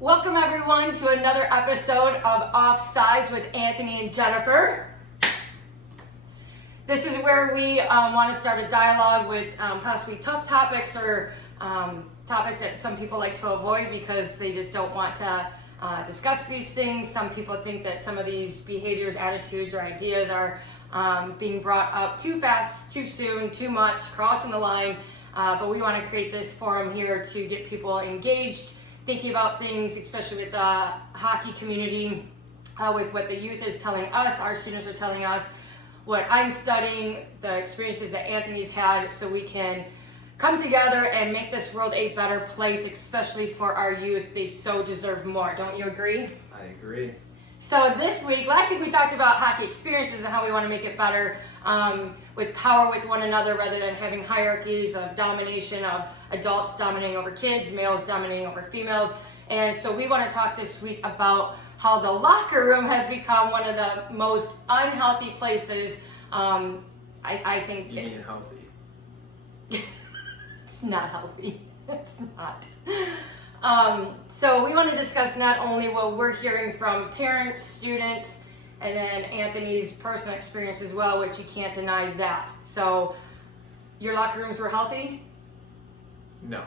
Welcome everyone to another episode of Offsides with Anthony and Jennifer. This is where we want to start a dialogue with possibly tough topics or topics that some people like to avoid because they just don't want to discuss these things. Some people think that some of these behaviors, attitudes, or ideas are being brought up too fast, too soon, too much, crossing the line. But we want to create this forum here to get people engaged, thinking about things, especially with the hockey community, with what the youth is telling us, our students are telling us, what I'm studying, the experiences that Anthony's had, so we can come together and make this world a better place, especially for our youth. They so deserve more. Don't you agree? I agree. So last week we talked about hockey experiences and how we want to make it better with power with one another rather than having hierarchies of domination of adults dominating over kids, males dominating over females. And so we want to talk this week about how the locker room has become one of the most unhealthy places. I think You mean healthy? it's not healthy. It's not. So we want to discuss not only what we're hearing from parents, students, and then Anthony's personal experience as well, which you can't deny that. So your locker rooms were healthy? No.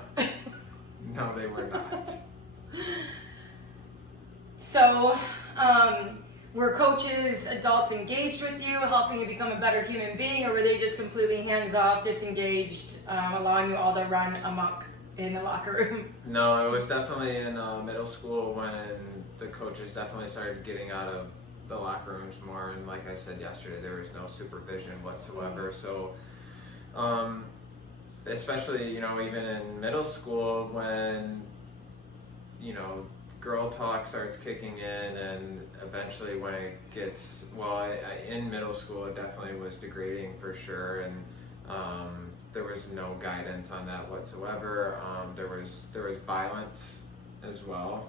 No, they were not. So were coaches, adults engaged with you, helping you become a better human being, or were they just completely hands-off, disengaged, allowing you all to run amok in the locker room? No, it was definitely in middle school when the coaches definitely started getting out of the locker rooms more, and like I said yesterday, there was no supervision whatsoever. So especially, even in middle school when, girl talk starts kicking in, and eventually when it gets, in middle school it definitely was degrading for sure, and there was no guidance on that whatsoever. There was violence as well.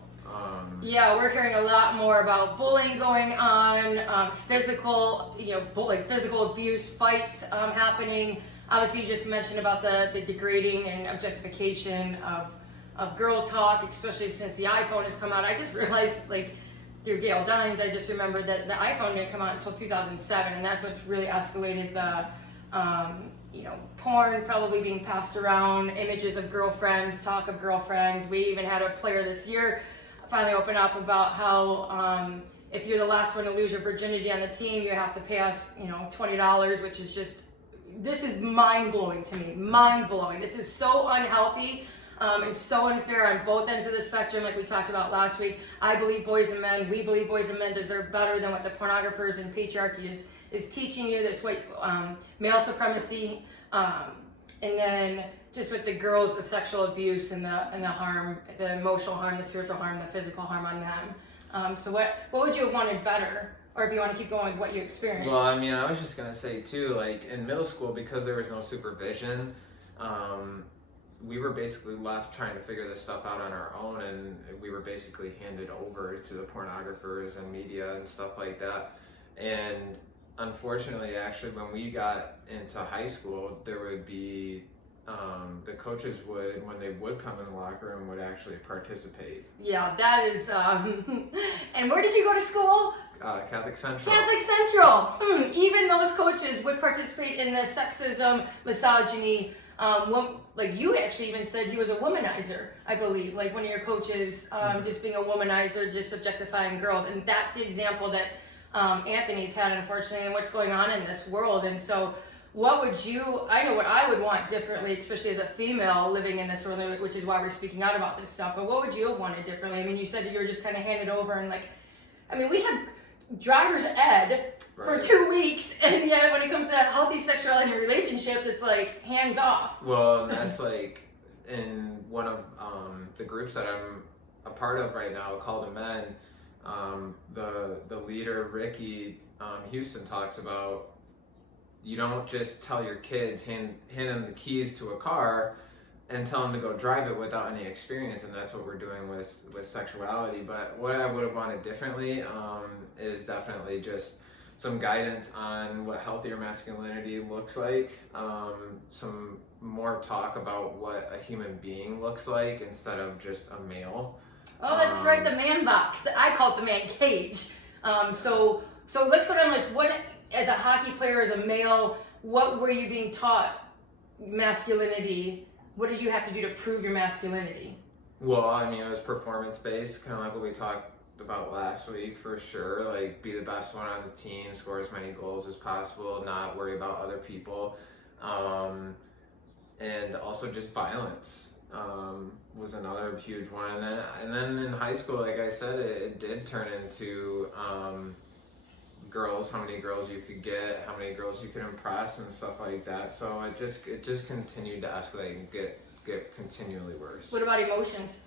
Yeah, we're hearing a lot more about bullying going on, physical, physical abuse, fights happening. Obviously, you just mentioned about the degrading and objectification of girl talk, especially since the iPhone has come out. I just realized, through Gail Dines, I just remembered that the iPhone didn't come out until 2007, and that's what's really escalated the porn probably being passed around, images of girlfriends, talk of girlfriends. We even had a player this year finally open up about how if you're the last one to lose your virginity on the team, you have to pay us, $20, which is just, this is mind-blowing to me, mind-blowing. This is so unhealthy and so unfair on both ends of the spectrum, like we talked about last week. I believe we believe boys and men deserve better than what the pornographers and patriarchy is teaching you. This way, male supremacy, and then just with the girls, the sexual abuse and the harm, the emotional harm, the spiritual harm, the physical harm on them. So what would you have wanted better? Or if you want to keep going with what you experienced? Well, I was just going to say too, in middle school, because there was no supervision, we were basically left trying to figure this stuff out on our own, and we were basically handed over to the pornographers and media and stuff like that. And unfortunately, actually, when we got into high school, there would be the coaches would, when they would come in the locker room, would actually participate. Yeah, that is. And where did you go to school? Catholic Central. Catholic Central. Even those coaches would participate in the sexism, misogyny. You actually even said he was a womanizer, I believe. Like one of your coaches, just being a womanizer, just objectifying girls, and that's the example that Anthony's had, unfortunately, and what's going on in this world. And so I know what I would want differently, especially as a female living in this world, which is why we're speaking out about this stuff, but what would you have wanted differently? You said that you were just kind of handed over and we had driver's ed for 2 weeks, and yet when it comes to healthy sexuality and relationships, it's hands off. Well, and that's in one of the groups that I'm a part of right now called the Men, the leader, Ricky Houston, talks about you don't just tell your kids, hand them the keys to a car and tell them to go drive it without any experience, and that's what we're doing with sexuality. But what I would have wanted differently is definitely just some guidance on what healthier masculinity looks like, some more talk about what a human being looks like instead of just a male. Oh, that's right, the man box. I call it the man cage. So let's go down this. What, as a hockey player, as a male, what were you being taught? Masculinity. What did you have to do to prove your masculinity? Well, I mean, it was performance-based, kind of like what we talked about last week, for sure. Like, be the best one on the team, score as many goals as possible, not worry about other people. And also just violence was another huge one. And then in high school, like I said, it did turn into girls, how many girls you could get, how many girls you could impress, and stuff like that. So it just continued to escalate and get continually worse. What about emotions?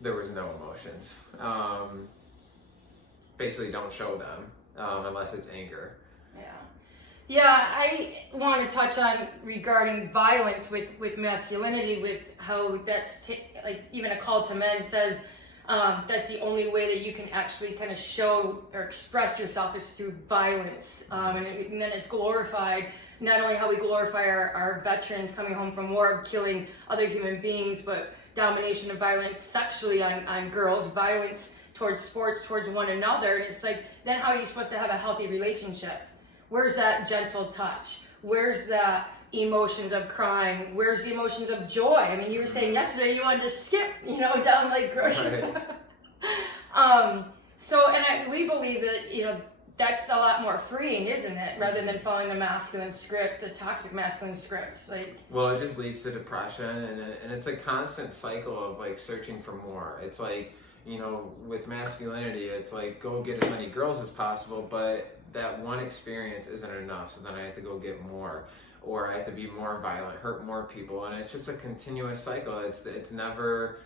There was no emotions. Basically, don't show them unless it's anger. Yeah, I want to touch on regarding violence with masculinity, with how that's like even a call to men says that's the only way that you can actually kind of show or express yourself is through violence, and then it's glorified. Not only how we glorify our veterans coming home from war, killing other human beings, but domination of violence sexually on girls, violence towards sports, towards one another. And it's like, then how are you supposed to have a healthy relationship? Where's that gentle touch? Where's the emotions of crying? Where's the emotions of joy? I mean, you were saying yesterday you wanted to skip, down like grocery. Right. We believe that, that's a lot more freeing, isn't it? Rather than following the masculine script, the toxic masculine script. Well, it just leads to depression, and it's a constant cycle of like searching for more. It's like, with masculinity, it's like go get as many girls as possible, but that one experience isn't enough, so then I have to go get more, or I have to be more violent, hurt more people, and it's just a continuous cycle. It's never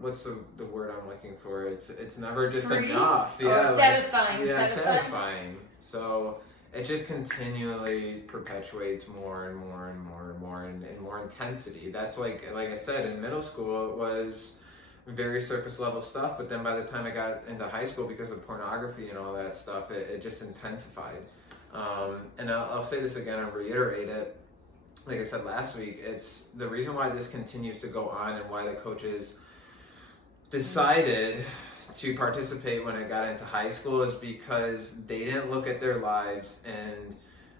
what's the word I'm looking for? It's never just free? enough. Yeah, satisfying. Satisfying. So it just continually perpetuates more and more and more and more and more intensity. That's like I said, in middle school it was very surface level stuff, but then by the time I got into high school, because of pornography and all that stuff, it just intensified. And I'll say this again and reiterate it. Like I said last week, it's the reason why this continues to go on and why the coaches decided to participate when I got into high school is because they didn't look at their lives and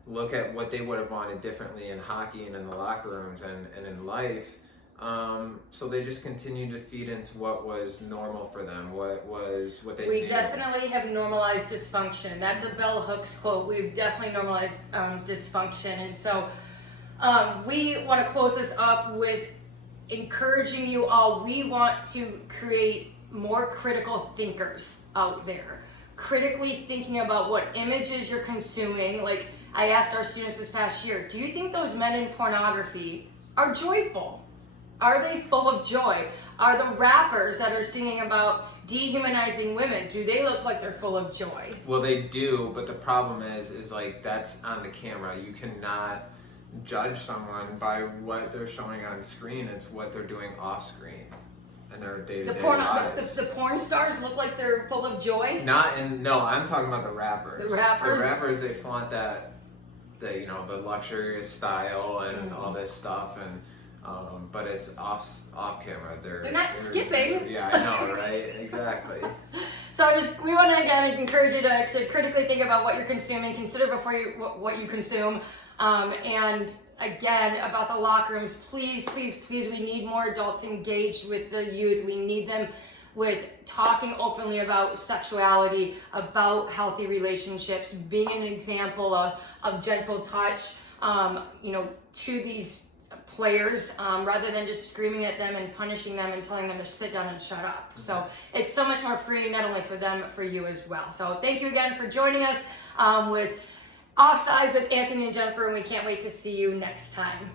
look at what they would have wanted differently in hockey and in the locker rooms and in life. So they just continued to feed into what was normal for them, what they We knew. definitely have normalized dysfunction. That's a Bell Hooks quote. We've definitely normalized dysfunction. And so we want to close this up with encouraging you all. We want to create more critical thinkers out there. Critically thinking about what images you're consuming. Like I asked our students this past year, do you think those men in pornography are joyful? Are they full of joy? Are the rappers that are singing about dehumanizing women, do they look like they're full of joy? Well, they do, but the problem is like that's on the camera. You cannot judge someone by what they're showing on screen. It's what they're doing off screen in their day-to-day lives. The porn stars look like they're full of joy? No, I'm talking about the rappers. The rappers? The rappers, they flaunt the luxurious style and all this stuff, and but it's off camera. They're not skipping. Yeah, I know, right? Exactly. So we want to again encourage you to critically think about what you're consuming. Consider before what you consume. And again, about the locker rooms, please, we need more adults engaged with the youth. We need them with talking openly about sexuality, about healthy relationships, being an example of gentle touch, to these players, rather than just screaming at them and punishing them and telling them to sit down and shut up. So it's so much more freeing, not only for them, but for you as well. So thank you again for joining us with Offsides with Anthony and Jennifer, and we can't wait to see you next time.